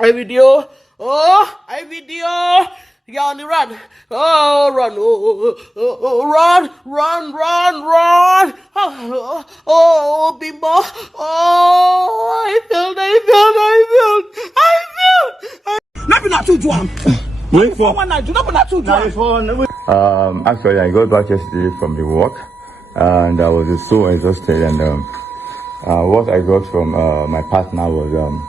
I video. Oh, I video. You're on the run. Oh, run. Run. Bimbo. Oh, I felt. Nothing not too drunk. Wait for one night. Nothing not too drunk. actually, I got back yesterday from the work, and I was just so exhausted. And what I got from my partner was a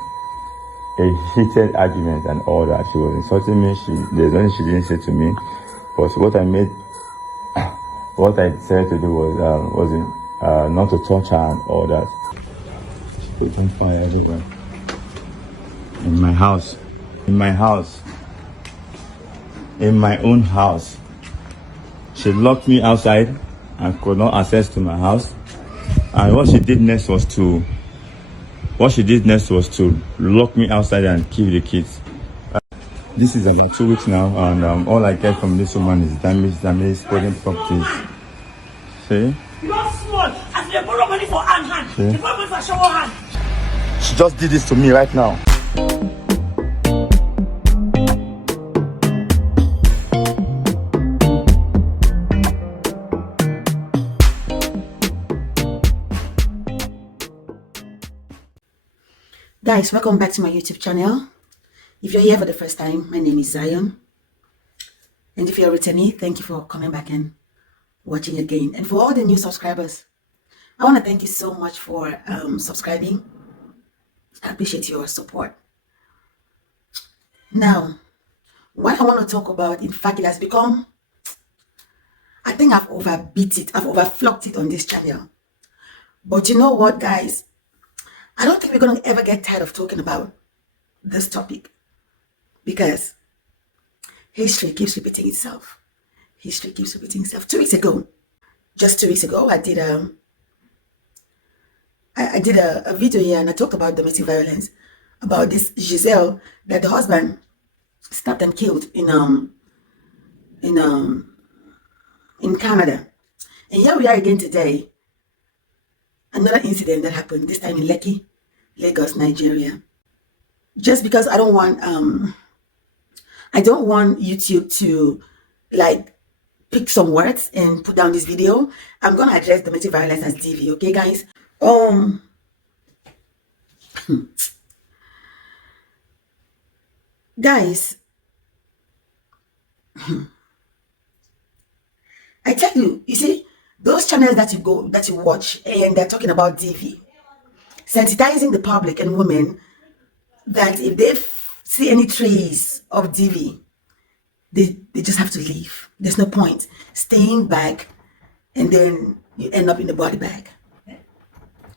heated argument and all that. She was insulting me. There's nothing she didn't say to me, but what I decided to do was not to touch her and all that. Put on fire everywhere. In my house. In my house. In my own house. She locked me outside and could not access to my house. And what she did next was to lock me outside and keep the kids. This is about 2 weeks now, and all I get from this woman is damage, spoiling properties. See? You are small. As they borrow money for hand. They borrow money for shower hand. She just did this to me right now. Guys, welcome back to my YouTube channel. If you're here for the first time, my name is Zion. And if you're a returnee, thank you for coming back and watching again. And for all the new subscribers, I want to thank you so much for subscribing. I appreciate your support. Now, what I want to talk about, in fact, it has become, I think I've overbeat it, I've overflocked it on this channel. But you know what, guys? I don't think we're going to ever get tired of talking about this topic, because history keeps repeating itself. History keeps repeating itself. 2 weeks ago, just 2 weeks ago, I did a video here, and I talked about domestic violence, about this Giselle that the husband stabbed and killed in Canada. And here we are again today. Another incident that happened, this time in Lekki, Lagos, Nigeria. Just because I don't want YouTube to like pick some words and put down this video, I'm gonna address domestic violence as DV, okay, guys? Guys, I tell you, you see, those channels that you watch and they're talking about DV, sensitizing the public and women that if they see any trace of DV, they just have to leave. There's no point staying back, and then you end up in the body bag.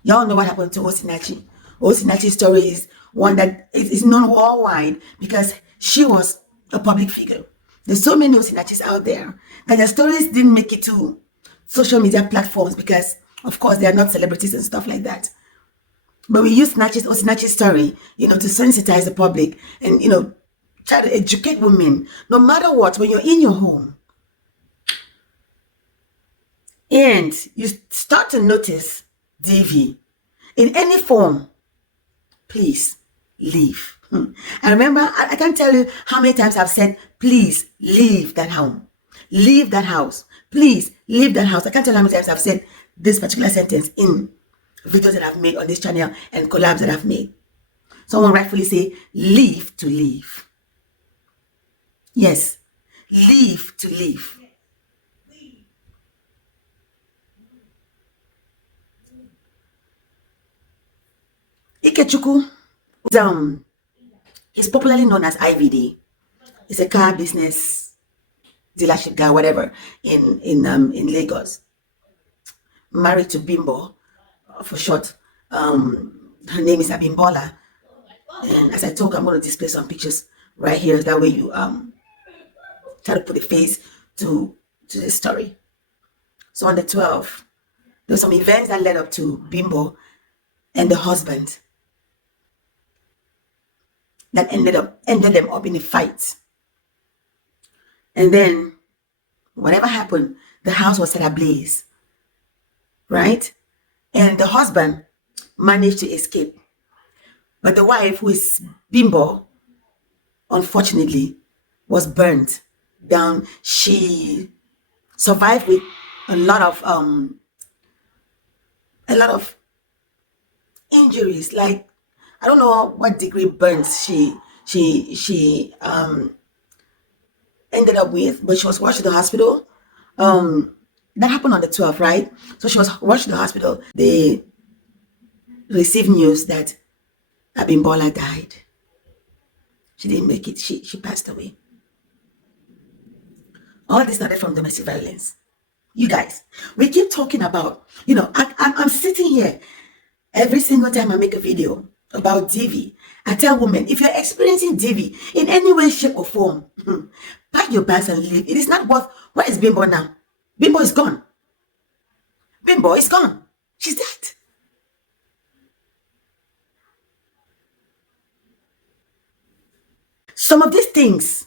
Y'all know what happened to Osinachi. Osinachi's story is one that is known worldwide because she was a public figure. There's so many Osinachis out there that their stories didn't make it to social media platforms because, of course, they are not celebrities and stuff like that. But we use Osinachi's story, to sensitize the public and, try to educate women. No matter what, when you're in your home and you start to notice DV in any form, please leave. I remember, I can't tell you how many times I've said, please leave that home. Leave that house. Please leave that house. I can't tell you how many times I've said this particular sentence in videos that I've made on this channel and collabs that I've made. Someone rightfully say, leave to leave. Yes, leave to leave. IKECHUKWU is popularly known as IVD. It's a car business dealership guy, whatever, in Lagos. Married to Bimbo, for short. Her name is Abimbola. And as I talk, I'm going to display some pictures right here. That way you try to put a face to the story. So on the 12th, there were some events that led up to Bimbo and the husband that ended them up in a fight. And then whatever happened, the house was set ablaze, right? And the husband managed to escape. But the wife, who is Bimbo, unfortunately, was burnt down. She survived with a lot of injuries. Like, I don't know what degree burns she ended up with, but she was rushed to the hospital. That happened on the 12th, right? So she was rushed to the hospital. They received news that Abimbola died. She didn't make it. She passed away. All this started from domestic violence. You guys, we keep talking about, I'm sitting here every single time I make a video about DV. I tell women, if you're experiencing DV in any way, shape, or form, pack your bags and leave. It is not worth. Where is Bimbo now? Bimbo is gone. Bimbo is gone. She's dead. Some of these things,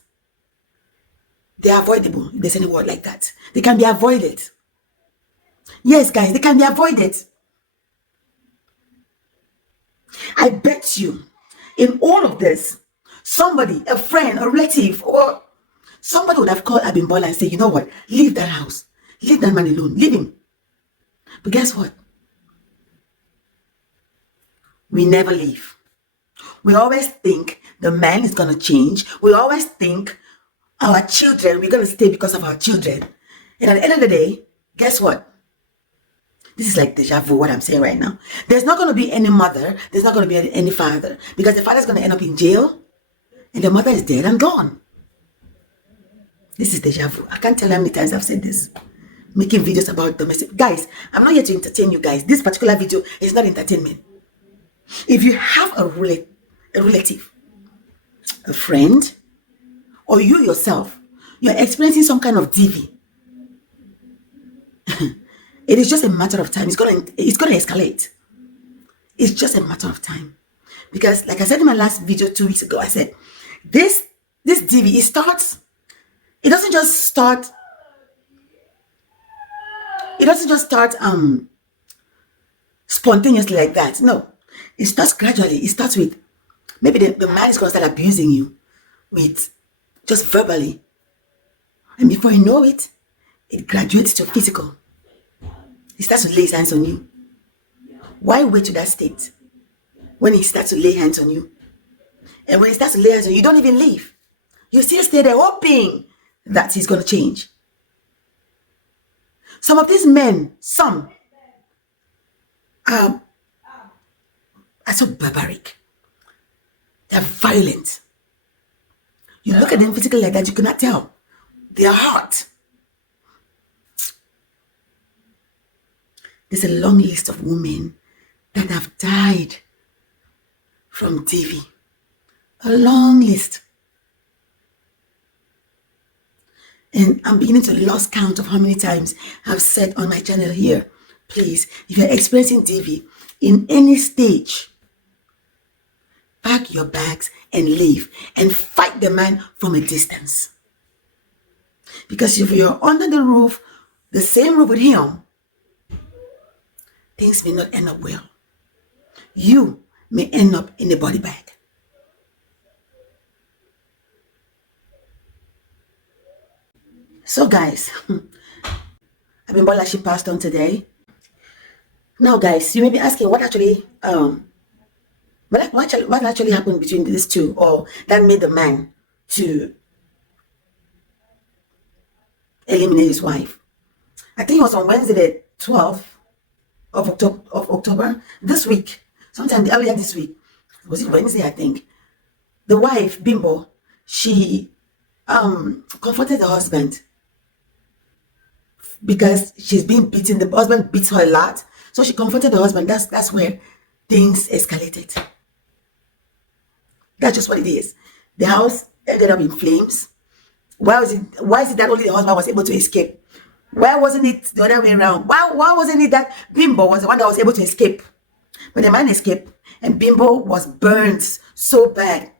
they're avoidable, if there's any word like that. They can be avoided. Yes, guys, they can be avoided. I bet you, in all of this, somebody, a friend, a relative, or somebody would have called Abimbola and said, you know what, leave that house. Leave that man alone. Leave him. But guess what? We never leave. We always think the man is going to change. We always think our children, we're going to stay because of our children. And at the end of the day, guess what? This is like deja vu, what I'm saying right now. There's not going to be any mother. There's not going to be any father. Because the father's going to end up in jail. And the mother is dead and gone. This is deja vu. I can't tell how many times I've said this. Making videos about domestic. Guys, I'm not here to entertain you guys. This particular video is not entertainment. If you have a relative, a friend, or you yourself, you're experiencing some kind of DV, it is just a matter of time. It's gonna escalate. It's just a matter of time. Because like I said in my last video 2 weeks ago, I said, this DV, it doesn't just start spontaneously like that. No. It starts gradually. It starts with, maybe the man is going to start abusing you with just verbally. And before you know it, it graduates to physical. He starts to lay his hands on you. Why wait to that state when he starts to lay hands on you? And when he starts to lay hands on you, you don't even leave. You still stay there hoping that he's going to change. Some of these men, are so barbaric. They're violent. You look at them physically like that, you cannot tell. They are hot. There's a long list of women that have died from DV. A long list. And I'm beginning to lose count of how many times I've said on my channel here, please, if you're experiencing DV in any stage, pack your bags and leave and fight the man from a distance. Because if you're under the roof, the same roof with him, things may not end up well. You may end up in a body bag. So guys, Abimbola, she passed on today. Now guys, you may be asking what actually happened between these two, or that made the man to eliminate his wife. I think it was on Wednesday the 12th of October, this week, sometime earlier this week. Was it Wednesday, I think? The wife, Bimbo, she confronted the husband because she's being beaten. The husband beats her a lot. So she confronted the husband. That's where things escalated. That's just what it is. The house ended up in flames. Why is it that only the husband was able to escape? Why wasn't it the other way around? Why wasn't it that Bimbo was the one that was able to escape? But the man escaped, and Bimbo was burned so bad,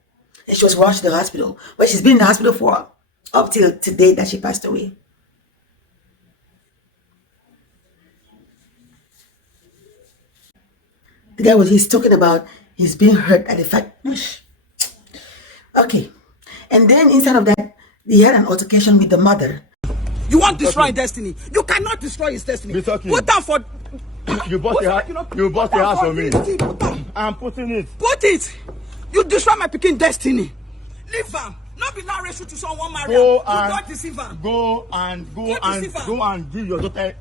and she was rushed to the hospital, where she's been in the hospital for up till today that she passed away. The guy he's talking about, he's being hurt at the fact. Okay. And then instead of that, he had an altercation with the mother. You want to destroy destiny. You cannot destroy his destiny. Put down for... You bought the house for me. I'm putting it. Put it. You destroy my picking destiny. Leave him. Not be now ratio to someone married. Go don't deceive him. Go and give your daughter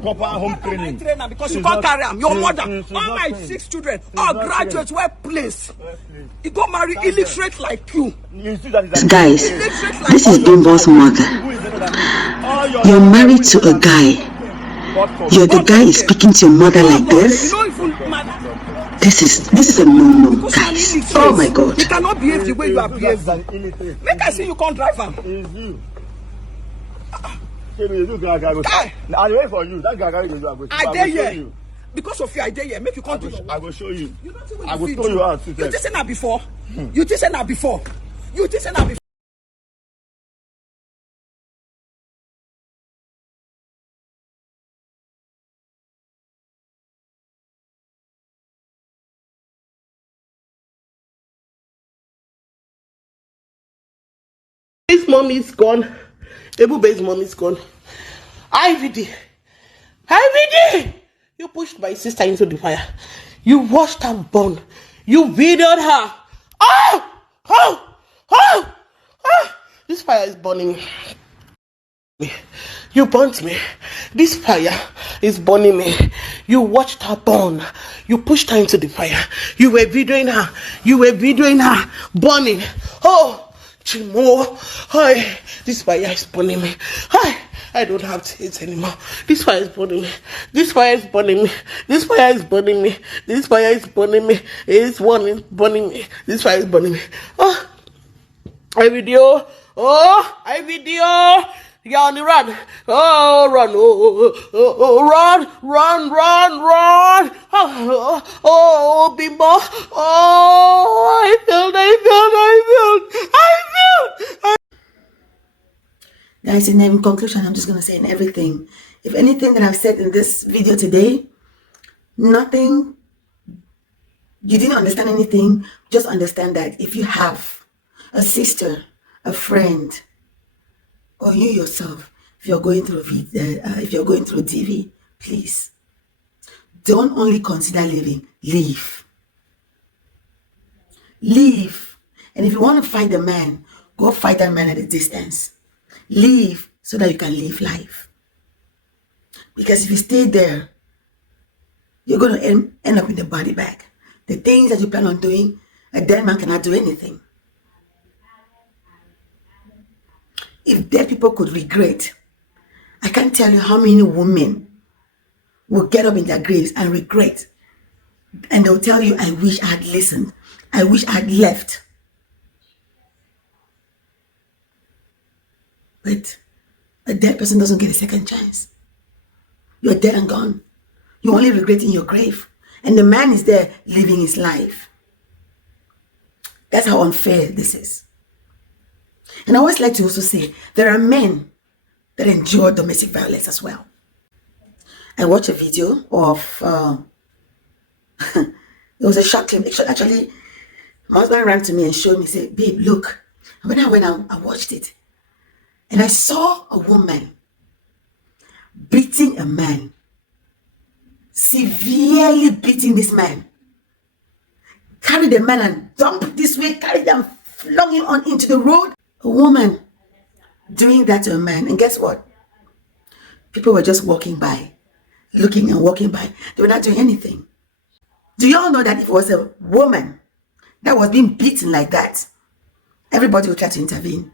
proper home training. Because you can't carry him. Your mother, all my 6 children, all graduates were placed. You go marry illiterate like you. Guys, this is Bimbo's mother. You're married to a guy. The guy is speaking to your mother like this. This is a no-no, guys. Oh my God. You cannot behave the way you are behaving. Make I see you can't drive him. It's you. I wait for you. That guy I dare you. Because of you, I dare you. Make you come to your... I will show you. I will show you out. You just said that before. You just said that before. You just said that before. His mom is gone. Ebube's mom is gone. IVD. You pushed my sister into the fire. You watched her burn. You videoed her. This fire is burning me. You burnt me. This fire is burning me. You watched her burn. You pushed her into the fire. You were videoing her burning. Chimo, hi, this fire is burning me. Hi, I don't have to eat anymore. This fire is burning me. This fire is burning me. This fire is burning me. This fire is burning me. It's burning me. This fire is burning me. I video. You're on the run. Run. Run. Bimbo. I feel. Guys, in conclusion, I'm just going to say in everything. If anything that I've said in this video today, nothing, you didn't understand anything, just understand that if you have a sister, a friend, or you yourself, if you're going through DV, please don't only consider living. Leave. And if you want to fight the man, go fight that man at a distance. Leave so that you can live life. Because if you stay there, you're going to end up in the body bag. The things that you plan on doing, a dead man cannot do anything. If dead people could regret, I can't tell you how many women will get up in their graves and regret. And they'll tell you, I wish I had listened. I wish I had left. But a dead person doesn't get a second chance. You're dead and gone. You only regret in your grave. And the man is there living his life. That's how unfair this is. And I always like to also say, there are men that endure domestic violence as well. I watched a video of, it was a short clip. Actually, my husband ran to me and showed me, said, babe, look. And when I went, I watched it. And I saw a woman beating a man, severely beating this man. Carry the man and dump this way, carry them, flung him on into the road. A woman doing that to a man. And guess what? People were just walking by, looking and walking by. They were not doing anything. Do you all know that if it was a woman that was being beaten like that, everybody would try to intervene?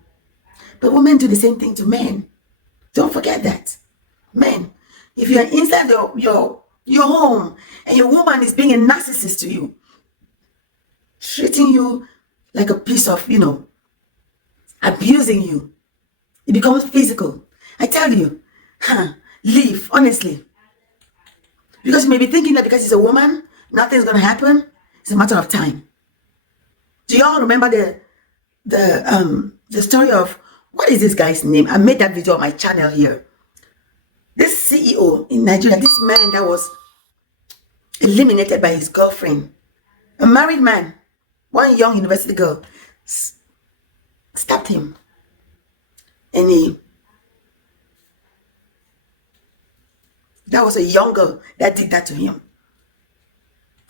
But women do the same thing to men. Don't forget that. Men, if you're inside your home and your woman is being a narcissist to you, treating you like a piece of, abusing you, it becomes physical. I tell you, leave, honestly. Because you may be thinking that because it's a woman, nothing's going to happen. It's a matter of time. Do you all remember the story of, what is this guy's name? I made that video on my channel here. This CEO in Nigeria, this man that was eliminated by his girlfriend, a married man, one young university girl, stabbed him. And that was a young girl that did that to him.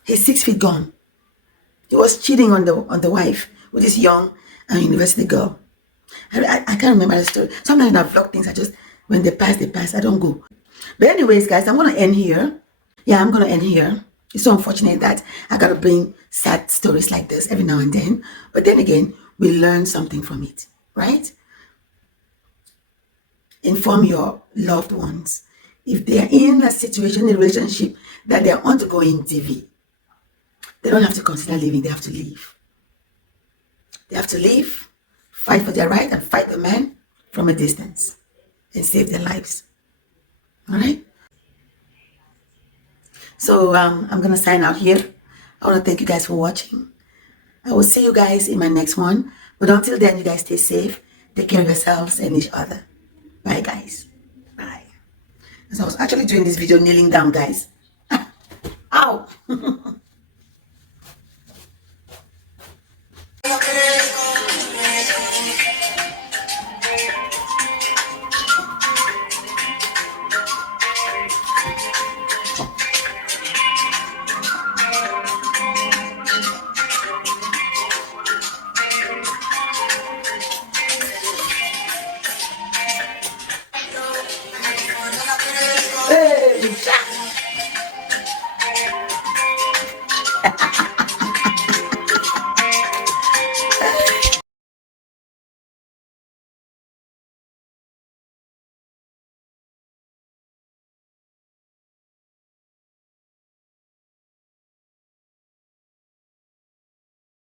He's 6 feet gone. He was cheating on the wife with this young university girl. I can't remember the story. Sometimes when I vlog things, I just, when they pass, I don't go. But anyways, guys, I'm going to end here. Yeah, I'm going to end here. It's so unfortunate that I got to bring sad stories like this every now and then. But then again, we learn something from it, right? Inform your loved ones. If they are in a situation, in a relationship, that they are undergoing DV, they don't have to consider leaving, they have to leave. They have to leave, fight for their right, and fight the man from a distance and save their lives. All right? So I'm going to sign out here. I want to thank you guys for watching. I will see you guys in my next one. But until then, you guys stay safe. Take care of yourselves and each other. Bye, guys. Bye. As I was actually doing this video kneeling down, guys. Ow!